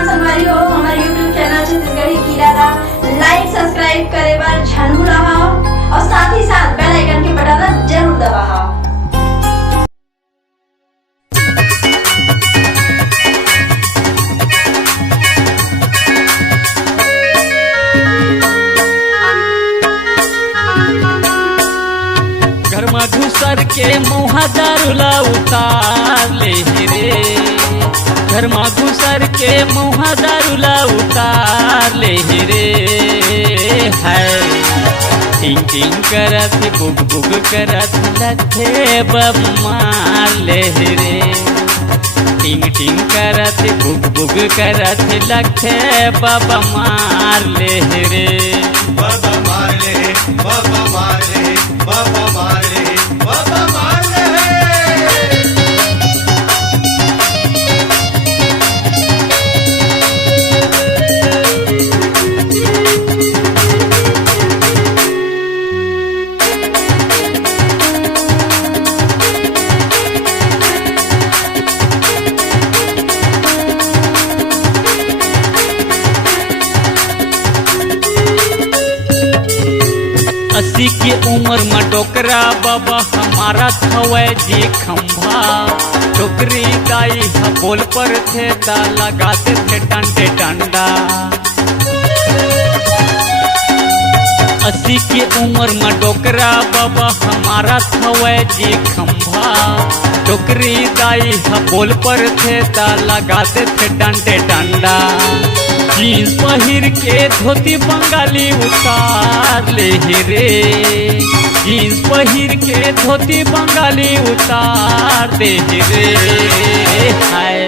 नमस्कार संगवारी हो हमारे YouTube चैनल छत्तीसगढ़ी कीड़ा ला लाइक सब्सक्राइब करे बार झनू रहा और साथ ही साथ बेल आइकन के बटन ला जरूर दबाओ। घर में घुसर के मुहा दारूला उतार ले रे, घर में घुसर के मुहा दारूला उतार ले रे है। टिंग टिंग करत बुग बुग करत लखे बब मार ले रे, टिंग टिंग करत बुग बुग करत लखे बब मार ले रे। बाबा मार ले, बाबा मार ले, बाबा मार ले, बाबा मार ले। अस्सी की उम्र में डोकरा बाबा हमारा थवे जी खंभा, डोकरी दाई बोल पर थे ता लगाते थे डंडे डंडा। अस्सी की उम्र में डोकरा बाबा हमारा थवे जी खंभा, डोकरी दाई बोल पर थे ता लगाते थे डंडे डंडा। जीन्स पहिर के धोती बंगाली उतार ले रे, जीन्स पहिर के धोती बंगाली उतार दे रे हाय।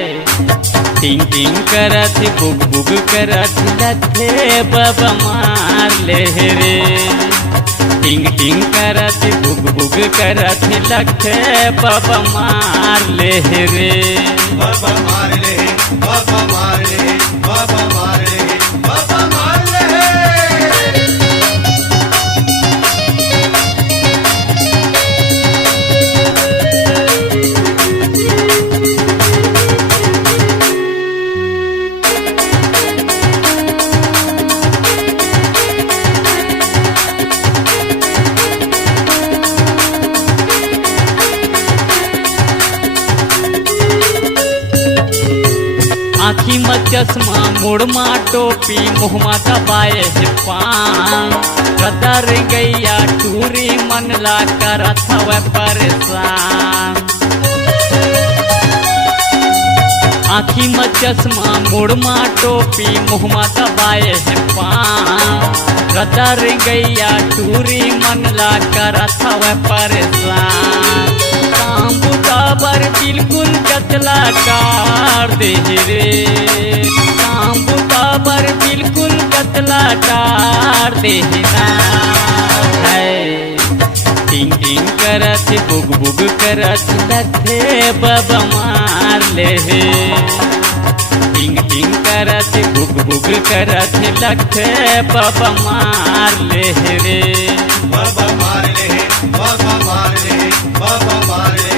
टिंग टिंग करत बुग बुग करत लथे बब मार ले रे, टिंग टिंग करत बुग बुग करत लथे बब मार ले रे। बाबा मार ले, बाबा मार ले, बाबा मार ले, बाबा मार ले। आँखी में चश्मा मुड़ मा टोपी मुँह मा दबाए है पान, कदर गैया टूरी मन ला करत हवे परेशान। आँखी में चश्मा मुड़ मा टोपी मुँह मा दबाए है पान, कदर गैया टूरी मन ला करत हवे परेशान। काम बुताबर बिल्कुल कतला कार दे रे, काम बुताबर बिल्कुल कतला कार दे है। टिंग टिंग करत बुग बुग करत लथे बब मार ले, टिंग टिंग करत बुग बुग करत लथे बब मार ले रे। बाबा मार ले, बाबा मार ले, बाबा मार ले।